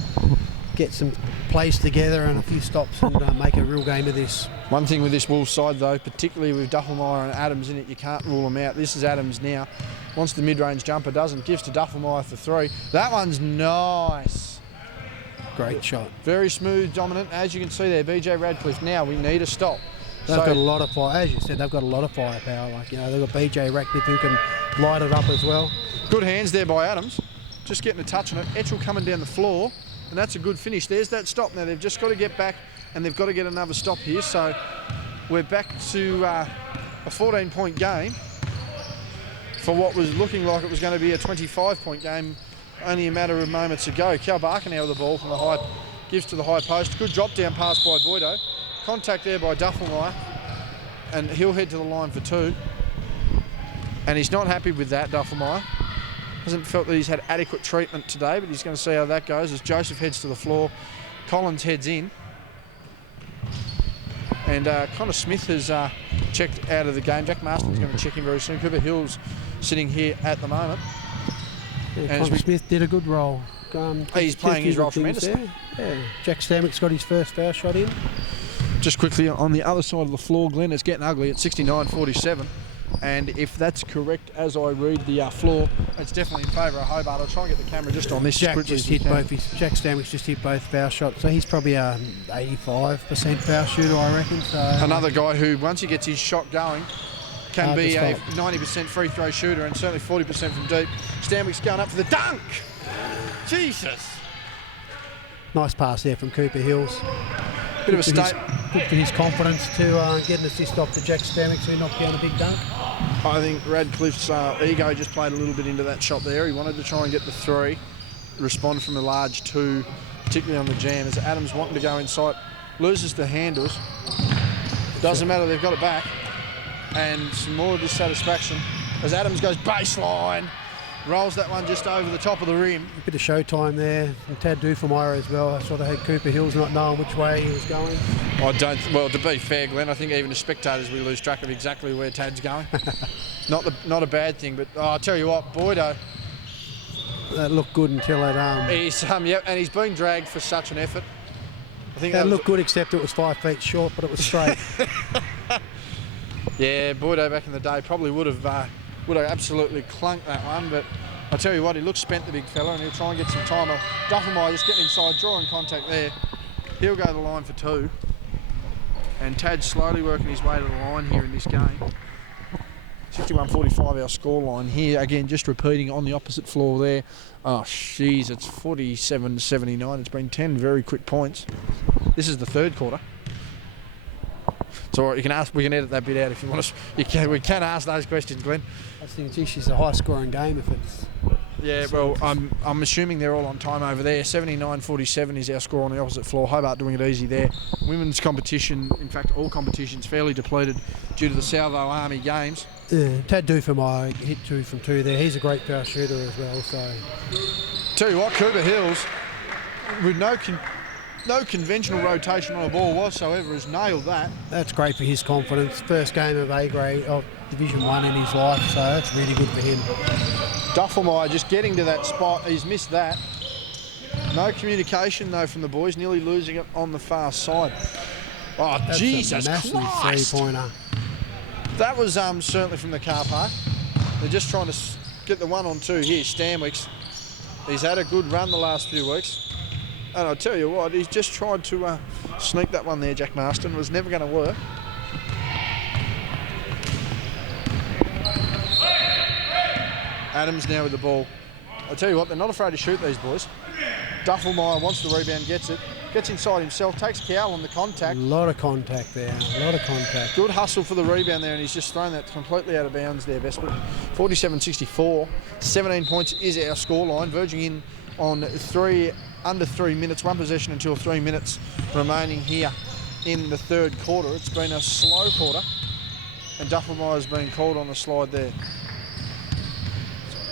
get some plays together and a few stops and make a real game of this. One thing with this Wolves side though, particularly with Duffelmeyer and Adams in it, you can't rule them out. This is Adams now. Wants the mid-range jumper, doesn't. Gives to Duffelmeyer for three. That one's nice. Great shot. Very smooth, dominant. As you can see there, BJ Radcliffe. Now we need a stop. They've got a lot of fire. As you said, they've got a lot of firepower. Like, you know, they've got BJ Ratcliffe who can light it up as well. Good hands there by Adams. Just getting a touch on it. Etchell coming down the floor, and that's a good finish. There's that stop now. They've just got to get back, and they've got to get another stop here. So we're back to a 14-point game for what was looking like it was going to be a 25-point game only a matter of moments ago. Cal Barker now with the ball from the high, gives to the high post. Good drop down pass by Boydo. Contact there by Duffelmeyer, and he'll head to the line for 2. And he's not happy with that, Duffelmeyer. Hasn't felt that he's had adequate treatment today, but he's going to see how that goes as Joseph heads to the floor. Collins heads in. And Connor Smith has checked out of the game. Jack Marston's going to check him very soon. Cooper Hill's sitting here at the moment. Yeah, Connor Smith did a good role. He's playing his role tremendously. Yeah. Jack Stamwick's got his first foul shot in. Just quickly, on the other side of the floor, Glenn, it's getting ugly at 69-47. And if that's correct, as I read the floor, it's definitely in favour of Hobart. I'll try and get the camera just on this. Jack Stamwick's just hit both foul shots, so he's probably an 85% foul shooter, I reckon. So another guy who, once he gets his shot going, can be a 90% free throw shooter and certainly 40% from deep. Stanwick's going up for the dunk. Jesus. Nice pass there from Cooper Hills. Bit of a state. Good for his confidence to get an assist off to Jack Stamwick, so he knocked down a big dunk. I think Radcliffe's ego just played a little bit into that shot there. He wanted to try and get the 3, respond from a large 2, particularly on the jam. As Adams wanting to go inside, loses the handles. Doesn't matter, they've got it back. And some more dissatisfaction as Adams goes baseline, rolls that one just over the top of the rim. A bit of showtime there, and Tad Duffelmeyer as well. I sort of had Cooper Hills not knowing which way he was going. Well, to be fair, Glenn, I think even as spectators we lose track of exactly where Tad's going. not a bad thing, but I'll tell you what, Boydo. That looked good until that. He's and he's been dragged for such an effort. I think that looked good, except it was 5 feet short, but it was straight. Yeah, Boydo back in the day probably would have absolutely clunked that one, but I'll tell you what, he looks spent, the big fella, and he'll try and get some time off. Duffelmeyer just getting inside, drawing contact there. He'll go to the line for 2. And Tad's slowly working his way to the line here in this game. 61-45 our score line here. Again, just repeating on the opposite floor there. Oh, jeez, it's 47-79. It's been 10 very quick points. This is the 3rd quarter. It's all right, we can edit that bit out if you want us. We can ask those questions, Glenn. I think it's a high-scoring game if it's... Yeah, well, I'm assuming they're all on time over there. 79-47 is our score on the opposite floor. Hobart doing it easy there. Women's competition, in fact, all competitions fairly depleted due to the Salvo Army games. Yeah, Tad Duffelmeyer hit 2 from 2 there. He's a great foul shooter as well. So, tell you what, Cooper Hills, with no conventional rotation on the ball whatsoever, has nailed that. That's great for his confidence. First game of A grade of Division 1 in his life, so that's really good for him. Duffelmeyer just getting to that spot. He's missed that. No communication though from the boys. Nearly losing it on the far side. Oh, that's Jesus Christ! Three-pointer. That was certainly from the car park. They're just trying to get the 1-on-2 here. Stanwick's. He's had a good run the last few weeks. And I'll tell you what, he's just tried to sneak that one there, Jack Marston. It was never going to work. Adams now with the ball. I'll tell you what, they're not afraid to shoot, these boys. Duffelmeyer wants the rebound, gets it. Gets inside himself, takes Cowell on the contact. A lot of contact there, a lot of contact. Good hustle for the rebound there, and he's just thrown that completely out of bounds there, Vesper. 47-64. 17 points is our scoreline, verging in on under 3 minutes, 1 possession until 3 minutes remaining here in the 3rd quarter. It's been a slow quarter, and Duffelmeyer's been called on the slide there.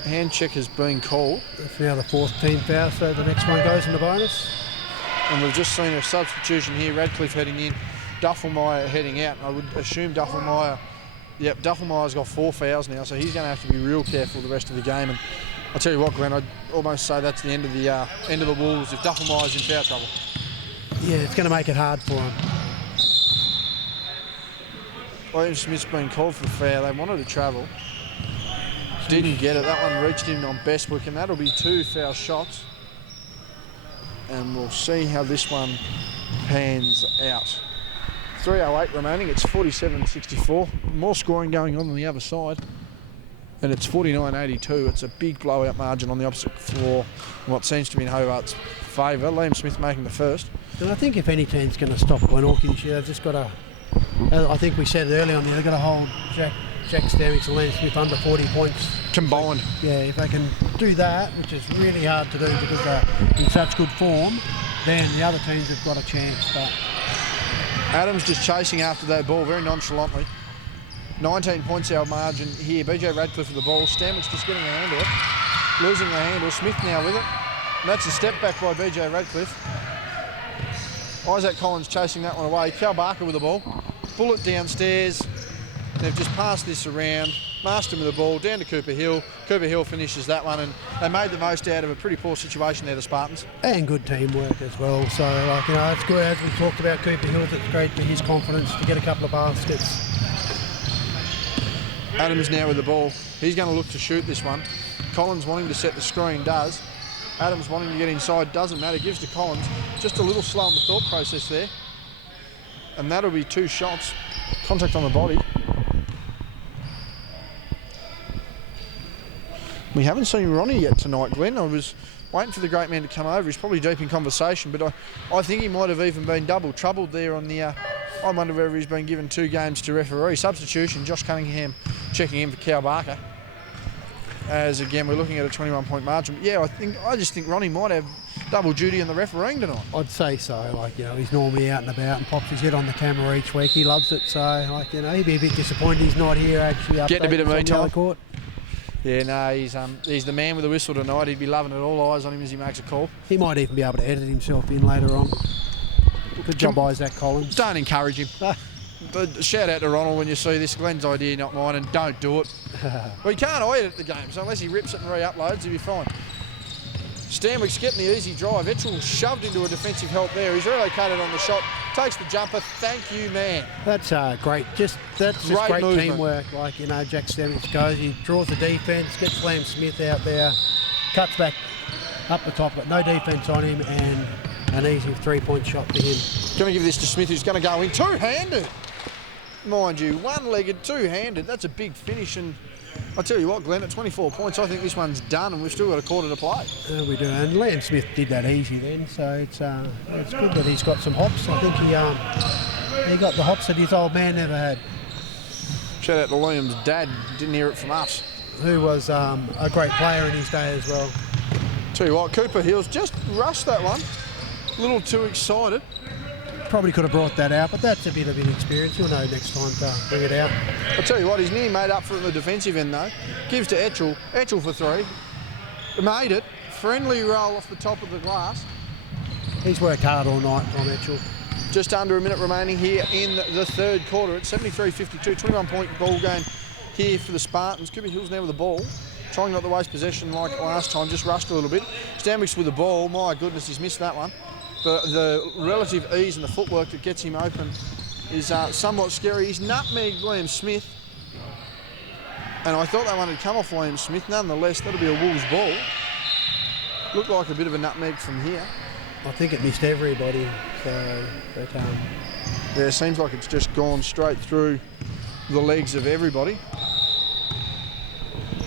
Hand check has been called. That's now the 4th team foul, so the next one goes in the bonus. And we've just seen a substitution here, Radcliffe heading in, Duffelmeyer heading out. I would assume Duffelmeyer's got 4 fouls now, so he's going to have to be real careful the rest of the game. And I'll tell you what, Glenn, I'd almost say that's the end of the Wolves if Duffelmeyer's in foul trouble. Yeah, it's going to make it hard for him. William Smith's been called for the foul. They wanted to travel. Didn't get it. That one reached him on Bestwick, and that'll be 2 foul shots. And we'll see how this one pans out. 3:08 remaining. It's 47-64. More scoring going on the other side. And it's 49-82. It's a big blowout margin on the opposite floor. What seems to be in Hobart's favour. Liam Smith making the first. And I think if any team's going to stop Glenorchy this year, they've just got to, I think we said it earlier on there, they've got to hold Jack Stamix and Liam Smith under 40 points. Combined. Yeah, if they can do that, which is really hard to do because they're in such good form, then the other teams have got a chance. But Adams just chasing after that ball very nonchalantly. 19 points our margin here. BJ Radcliffe with the ball. Stanwich just getting a handle it. Losing the handle. Smith now with it. And that's a step back by BJ Radcliffe. Isaac Collins chasing that one away. Cal Barker with the ball. Bullet downstairs. They've just passed this around. Marston with the ball. Down to Cooper Hill. Cooper Hill finishes that one, and they made the most out of a pretty poor situation there, the Spartans. And good teamwork as well. So, like, you know, it's good. As we talked about Cooper Hill, it's great for his confidence to get a couple of baskets. Adams now with the ball. He's going to look to shoot this one. Collins wanting to set the screen, does. Adams wanting to get inside, doesn't matter, gives to Collins. Just a little slow in the thought process there. And that'll be 2 shots. Contact on the body. We haven't seen Ronnie yet tonight, Glenn. I was waiting for the great man to come over. He's probably deep in conversation, but I think he might have even been double troubled there on the... I wonder whether he's been given 2 games to referee. Substitution, Josh Cunningham checking in for Cal Barker. As again, we're looking at a 21-point margin. But yeah, I just think Ronnie might have double duty in the refereeing tonight. I'd say so. Like, you know, he's normally out and about and pops his head on the camera each week. He loves it. So, like, you know, he'd be a bit disappointed he's not here actually. Getting a bit of me time. Court. Yeah, no, he's the man with the whistle tonight. He'd be loving it. All eyes on him as he makes a call. He might even be able to edit himself in later on. Good job, Isaac Collins. Don't encourage him. But shout out to Ronald when you see this. Glenn's idea, not mine, and don't do it. Well, he can't edit the game, so unless he rips it and re-uploads, he'll be fine. Stanwick's getting the easy drive. Etchell shoved into a defensive help there. He's relocated on the shot, takes the jumper. Thank you, man. That's great. That's just great teamwork. Like, you know, Jack Stanwick goes, he draws the defence, gets Liam Smith out there, cuts back up the top, but no defence on him, and an easy 3-point shot for him. Going to give this to Smith, who's going to go in two-handed. Mind you, one-legged, two-handed. That's a big finish, and I'll tell you what, Glenn, at 24 points, I think this one's done, and we've still got a quarter to play. We do, and Liam Smith did that easy then, so it's good that he's got some hops. I think he got the hops that his old man never had. Shout out to Liam's dad, didn't hear it from us. Who was a great player in his day as well. Tell you what, Cooper Hills just rushed that one. A little too excited. Probably could have brought that out, but that's a bit of inexperience. You'll know next time to bring it out. I'll tell you what, he's nearly made up for it in the defensive end though. Gives to Etchell. Etchell for 3. Made it. Friendly roll off the top of the glass. He's worked hard all night on Etchell. Just under a minute remaining here in the third quarter. It's 73-52, 21-point ball game here for the Spartans. Cooper Hills now with the ball. Trying not to waste possession like last time, just rushed a little bit. Stanwicks with the ball. My goodness, he's missed that one. But the relative ease and the footwork that gets him open is somewhat scary. He's nutmegged Liam Smith. And I thought that one had come off Liam Smith. Nonetheless, that'll be a Wolves ball. Looked like a bit of a nutmeg from here. I think it missed everybody. So, but, yeah, it seems like it's just gone straight through the legs of everybody.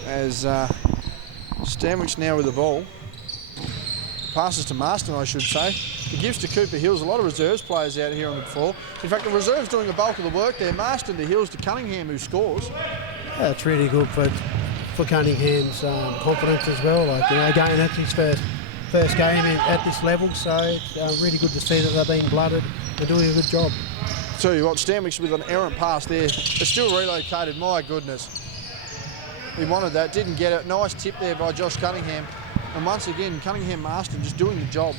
As Stanwich now with the ball. Passes to Marston, I should say. He gives to Cooper Hills. A lot of reserves players out here on the floor. In fact, the reserves doing the bulk of the work there. Marston to Hills to Cunningham, who scores. Yeah, it's really good for Cunningham's confidence as well. Like, you know, again, that's his first game at this level, so it's really good to see that they're being blooded. They're doing a good job. Tell you what, Stanwich with an errant pass there. They're still relocated. My goodness. He wanted that, didn't get it. Nice tip there by Josh Cunningham. And once again, Cunningham Marston just doing the job.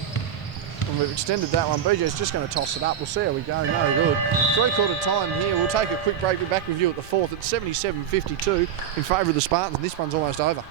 And we've extended that one. BJ's just going to toss it up. We'll see how we go. No good. 3-quarter time here. We'll take a quick break. We're back with you at the fourth at 77-52 in favour of the Spartans. This one's almost over.